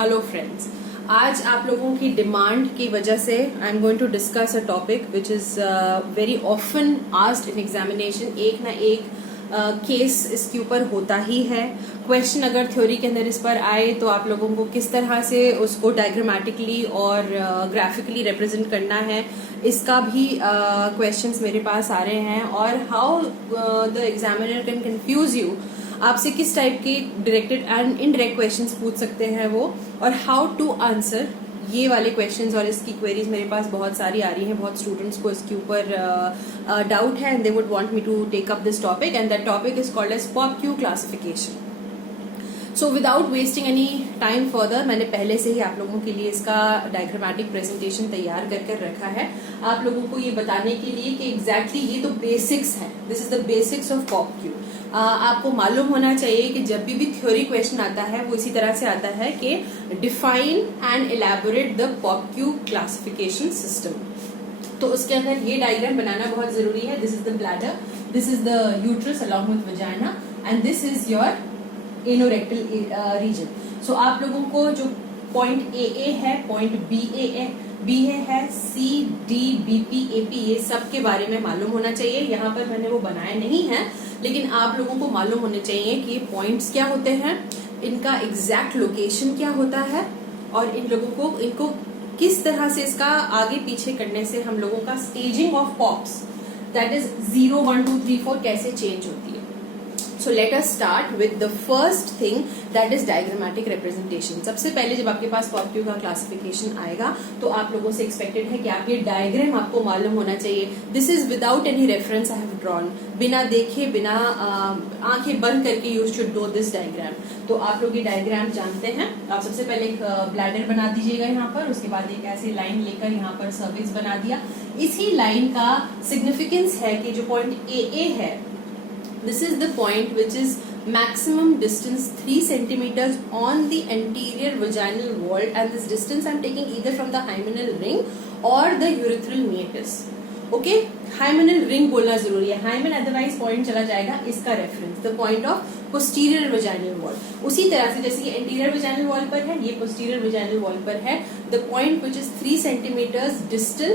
Hello friends, आज आप लोगों की डिमांड की वजह से I am going to discuss a topic which is very often asked in examination. एक ना एक केस इसके ऊपर होता ही है। क्वेश्चन अगर थ्योरी के अंदर इस पर आए तो आप लोगों को किस तरह से उसको डायग्रामेटिकली और ग्राफिकली रिप्रेजेंट करना है, इसका भी क्वेश्चंस मेरे पास आ रहे हैं। और how the examiner can confuse you, आपसे किस टाइप के डायरेक्टेड एंड इनडायरेक्ट क्वेश्चंस पूछ सकते हैं वो, और हाउ टू आंसर ये वाले क्वेश्चंस और इसकी क्वेरीज मेरे पास बहुत सारी आ रही हैं। बहुत स्टूडेंट्स को इसके ऊपर डाउट है and they would want me to take up this topic, and that topic is called as POPQ classification. So without wasting any time further, मैंने पहले से ही आप लोगों के लिए इसका डायग्रामेटिक प्रेजेंटेशन तैयार कर रखा है, आप लोगों को ये बताने के लिए कि एग्जैक्टली ये तो बेसिक्स है। This is the basics of POPQ। आपको मालूम होना चाहिए कि जब भी थ्योरी क्वेश्चन आता है वो इसी तरह से आता है कि define and elaborate the POPQ classification system. तो उसके अंदर ये डायग्राम बनाना बहुत जरूरी है। This is the bladder, this is the uterus along with vagina, and this is your anorectal region. So आप लोगों को जो पॉइंट AA है, पॉइंट BA है, C, D, BP, AP, ये सब के बारे में मालूम होना चाहिए। यहाँ पर मैंने वो बनाए नहीं है, लेकिन आप लोगों को मालूम होने चाहिए कि ये पॉइंट्स क्या होते हैं, इनका एग्जैक्ट लोकेशन क्या होता है, और इनको किस तरह से इसका आगे पीछे करने से हम लोगों का staging of pops, that is 0, 1, 2, 3, 4 कैसे चेंज होती है। So let us start with the first thing, that is diagrammatic representation। सबसे पहले जब आपके पास POPQ का क्लासिफिकेशन आएगा तो आप लोगों से एक्सपेक्टेड है कि आप ये डायग्राम आपको मालूम होना चाहिए। This is without any reference I have drawn, बिना देखे बिना आंखें बंद करके you should know this diagram. तो आप लोग ये डायग्राम जानते हैं। आप सबसे पहले एक ब्लैडर बना दीजिएगा यहाँ पर, उसके बाद एक ऐसे लाइन लेकर यहाँ पर सर्विक्स बना दिया। इसी लाइन का सिग्निफिकेंस है कि जो पॉइंट AA है, this is the point which is maximum distance 3 centimeters on the anterior vaginal wall, and this distance I'm taking either from the hymenal ring or the urethral meatus। okay, hymenal ring बोलना जरूरी है, hymen otherwise point चला जाएगा इसका reference, the point of posterior vaginal wall। उसी तरह से जैसे ये anterior vaginal wall पर है, ये posterior vaginal wall पर है, the point which is 3 centimeters distal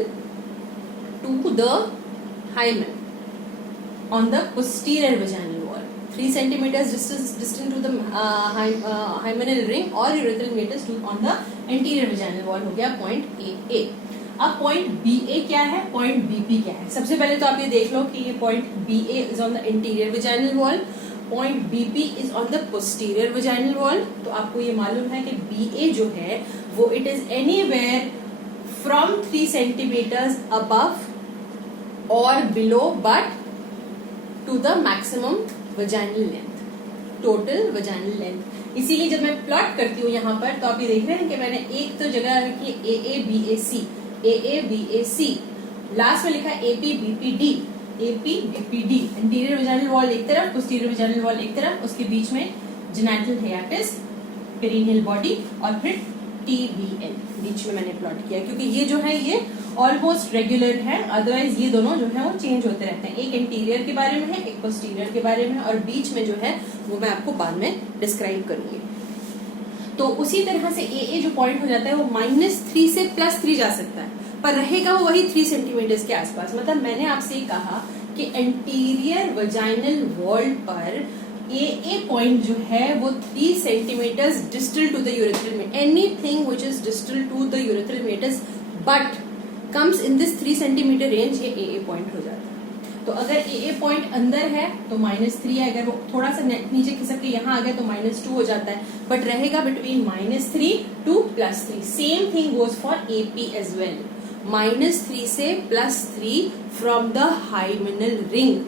to the hymen on the posterior vaginal wall, 3 centimeters distant to the hymenal ring or urethral meatus on the anterior vaginal wall, हो गया point AA। अब point BA क्या है, point BP क्या है। सबसे पहले तो आप ये देख लो कि ये point BA is on the anterior vaginal wall, point BP is on the posterior vaginal wall। तो आपको ये मालूम है कि BA जो है वो it is anywhere from 3 centimeters above or below but to the maximum vaginal length, total vaginal length। इसीलिए जब मैं प्लॉट करती हूँ यहाँ पर तो आप ये देख रहे हैं कि मैंने एक तो जगह रखी है AA BAC, लास्ट में लिखा है AP BPD, interior vaginal wall एक तरफ, पोस्टीरियर वेजाइनल वॉल एक तरफ, उसके बीच में जेनिटल हियाटिस, पेरिनियल बॉडी, और फिर TBL बीच में मैंने प्लॉट किया, क्योंकि ये जो है ये ऑलमोस्ट रेगुलर है। अदरवाइज ये दोनों जो है वो चेंज होते रहते हैं, एक इंटीरियर के बारे में है, एक पोस्टीरियर के बारे में, और बीच में जो है वो मैं आपको बाद में डिस्क्राइब करूंगी। तो उसी तरह से AA जो पॉइंट हो जाता है वो -3 से +3 जा सकता है, पर रहेगा वो वही 3 सेंटीमीटर के आसपास। मतलब मैंने आपसे कहा कि एंटीरियर वजाइनल वॉल पर AA पॉइंट जो है वो 3 centimetre distal to the urethral meatus, anything which is distal to the urethral meatus but comes in this 3 centimetre range, ये AA पॉइंट हो जाता है। तो अगर AA पॉइंट अंदर है तो -3 है, अगर वो थोड़ा सा नीचे खिसक के यहाँ आ गया तो -2 हो जाता है, बट रहेगा between -3 to +3। Same thing goes for AP as well, -3 से +3 from the hymenal ring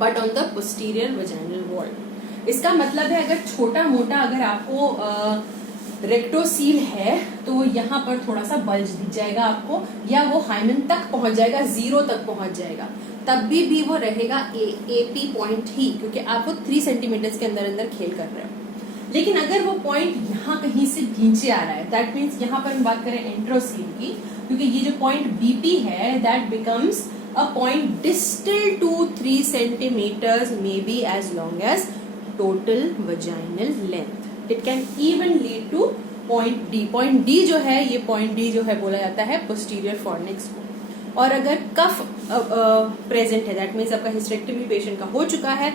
but on the posterior vaginal wall. इसका मतलब है अगर छोटा मोटा अगर आपको रेक्टोसील है तो यहाँ पर थोड़ा सा बल्ज दिख जाएगा आपको, या वो हाइमेन तक पहुंच जाएगा, 0 तक पहुंच जाएगा, तब भी वो रहेगा AP पॉइंट ही, क्योंकि आप वो 3 सेंटीमीटर के अंदर खेल कर रहे हो। लेकिन अगर वो पॉइंट यहाँ कहीं से नीचे आ रहा है, दैट मीन्स यहाँ पर हम बात करें एंट्रोसील की, क्योंकि ये जो पॉइंट BP है that becomes a point distal to 3 centimeters may be as long as total vaginal length। It can even lead to point D जो है, ये पॉइंट डी जो है बोला जाता है पोस्टीरियर फॉर्निक्स को। और अगर कफ प्रेजेंट है, दैट मीन्स आपका हिस्टेरेक्टमी पेशेंट का हो चुका है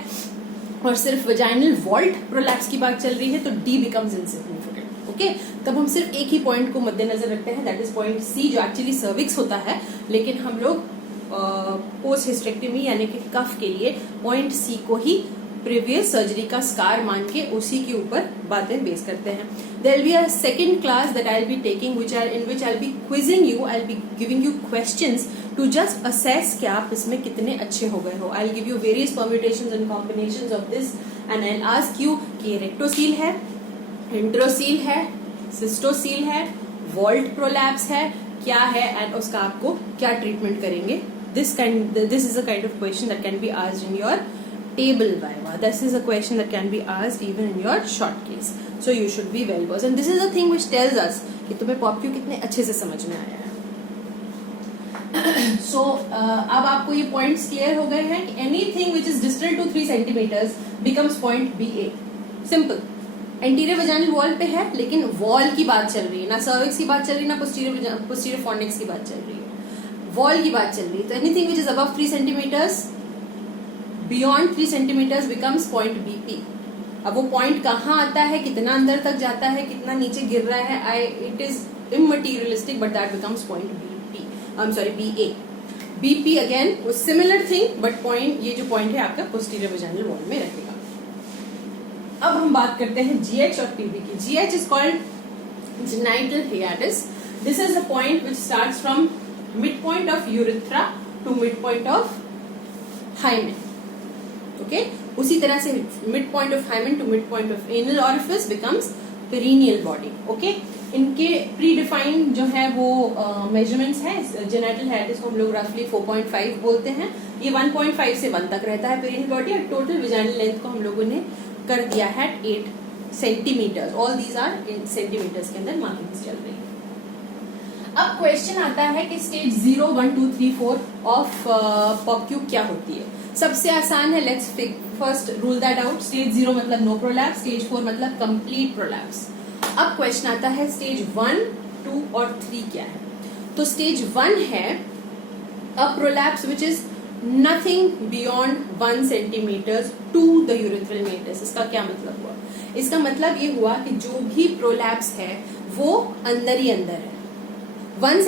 और सिर्फ वजाइनल वॉल्ट प्रोलैप्स की बात चल रही है, तो डी बिकम्स इनसिग्निफिकेंट। ओके, तब हम सिर्फ एक ही पॉइंट को मद्देनजर रखते हैं, दैट इज पॉइंट सी, जो एक्चुअली सर्विक्स होता है, लेकिन हम लोग पोस्ट हिस्टेरेक्टमी यानी कि कफ के लिए पॉइंट सी को ही प्रीवियस सर्जरी का स्कार मान के उसी के ऊपर बातें बेस करते हैं। There will be a second class that I will be taking in which I will be quizzing you, I will be giving you questions to just assess कि आप इसमें कितने अच्छे हो गए हो। I will give you various permutations and combinations of this and I will ask you कि रेक्टोसील है, इंट्रोसील है, सिस्टोसील है, वॉल्ट प्रोलैप्स है, क्या है, एंड उसका आपको क्या ट्रीटमेंट करेंगे। This is a kind of question that can be asked in your table viva. This is a question that can be asked even in your short case. So you should be well versed. And this is the thing which tells us कि तुम्हें POPQ कितने अच्छे से समझ में आया है। So अब आपको ये points clear हो गए हैं कि anything which is distal to 3 centimeters becomes point BA. Simple. Anterior vaginal wall पे है, लेकिन वॉल की बात चल रही है, ना सर्विक्स की बात चल रही है, ना पोस्टीरियर फॉर्निक्स की बात चल रही है, वॉल की बात चल रही है। तो anything which is above 3 centimetres, beyond 3 centimetres becomes point BP. अब वो पॉइंट कहाँ आता है, कितना अंदर तक जाता है, कितना नीचे गिर रहा है, it is immaterialistic, but that becomes point BP, I am sorry BA. BP again similar thing, but point, ये जो पॉइंट है आपका पोस्टीरियर वजाइनल वॉल में रहेगा। अब हम बात करते हैं जीएच और पीबी की। GH is called genital hiatus. This is the point which starts from midpoint of urethra to midpoint of hymen. Okay? उसी तरह से midpoint of hymen to midpoint of anal orifice becomes perineal body. Okay? इनके predefined जो है वो measurements हैं। Genital हाइटिस को हम लोग रफली 4.5 बोलते हैं, ये 1.5 से 1 तक रहता है पेरिनियल बॉडी, और टोटल विजाइनल लेंथ को हम लोगों ने कर दिया है 8 centimetre. All these are in centimetres के अंदर मार्किंग्स चल रही है। अब क्वेश्चन आता है कि स्टेज 0, 1, 2, 3, 4 ऑफ POPQ क्या होती है। सबसे आसान है, let's first rule that out. Stage 0 मतलब नो प्रोलैप्स, स्टेज 4 मतलब कंप्लीट प्रोलैप्स। अब क्वेश्चन आता है स्टेज 1, 2 और 3 क्या है। तो स्टेज 1 है a prolapse which is nothing beyond 1 centimetre to the urethral meatus. इसका क्या मतलब हुआ? इसका मतलब ये हुआ कि जो भी प्रोलैप्स है वो अंदर ही अंदर है। 1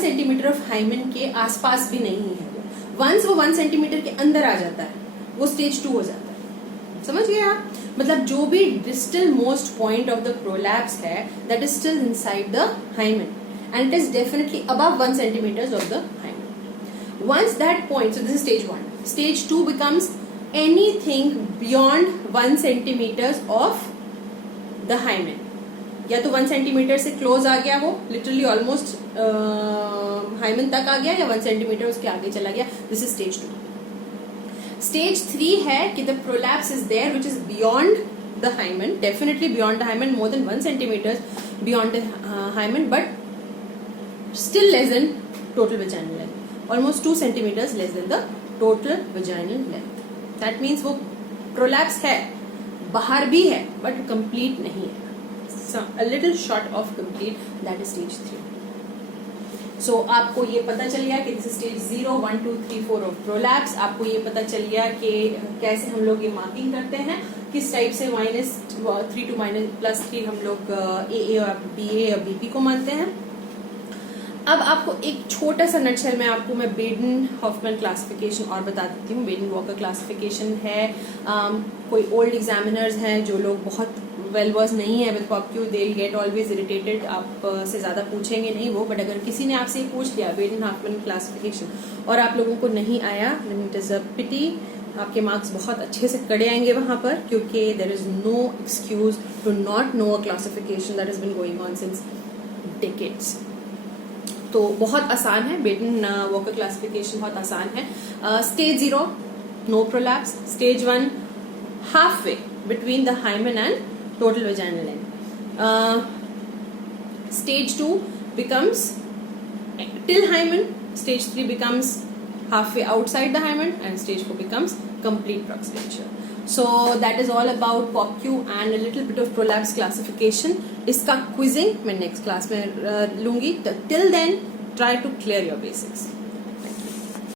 सेंटीमीटर ऑफ हाइमन के आसपास भी नहीं है वो। वंस वो 1 सेंटीमीटर के अंदर आ जाता है वो स्टेज 2 हो जाता है। समझ गए आप? मतलब जो भी distal most point of the prolapse है that is still inside the hymen and it is definitely above 1 centimeters of the hymen. Once that point, so this is stage 1. Stage 2 becomes anything beyond 1 centimeters of the hymen. या तो 1 centimetre से close आ गया वो, literally almost hymen तक आ गया, या 1 centimetre उसके आगे चला गया। This is stage 2. स्टेज 3 है कि the prolapse is there which is beyond the hymen, definitely beyond the hymen, more than 1 centimetre beyond the hymen, but still less than total vaginal length, almost 2 centimeters less than the total vaginal length. That means वो prolapse है, बाहर भी है, but complete नहीं है, a little short of complete, that is stage 3. So आपको ये पता चल गया कि this is stage 0, 1, 2, 3, 4 of prolapse. आपको ये पता चल गया कि कैसे हम लोग ये मार्किंग करते हैं, किस टाइप से -3 to +3 हम लोग AA और BA और BP को मानते हैं। अब आपको एक छोटा सा नटशेल में आपको मैं बेडन हॉफमैन क्लासिफिकेशन और बता देती हूँ। बेडन वॉकर क्लासिफिकेशन है, कोई ओल्ड एग्जामिनर्स हैं जो लोग बहुत वेल वर्स नहीं है with POPQ, they will get always irritated, आप से ज्यादा पूछेंगे नहीं वो, बट अगर किसी ने आपसे पूछ लिया बेडन हॉफमैन क्लासिफिकेशन और आप लोगों को नहीं आया, इट इज अ पिटी, आपके मार्क्स बहुत अच्छे से कड़े आएंगे वहां पर, क्योंकि there is no excuse to not know a classification that has been going on since decades. तो बहुत आसान है, बेडन वॉकर क्लासिफिकेशन बहुत आसान है। Stage 0 no prolapse, stage 1 half way between the hymen and total vaginal length, stage 2 becomes till hymen, stage 3 becomes halfway outside the hymen, and stage 4 becomes complete proximation. So that is all about PopQ and a little bit of prolapse classification. इसका quizzing मैं next class में लूंगी. Till then, try to clear your basics.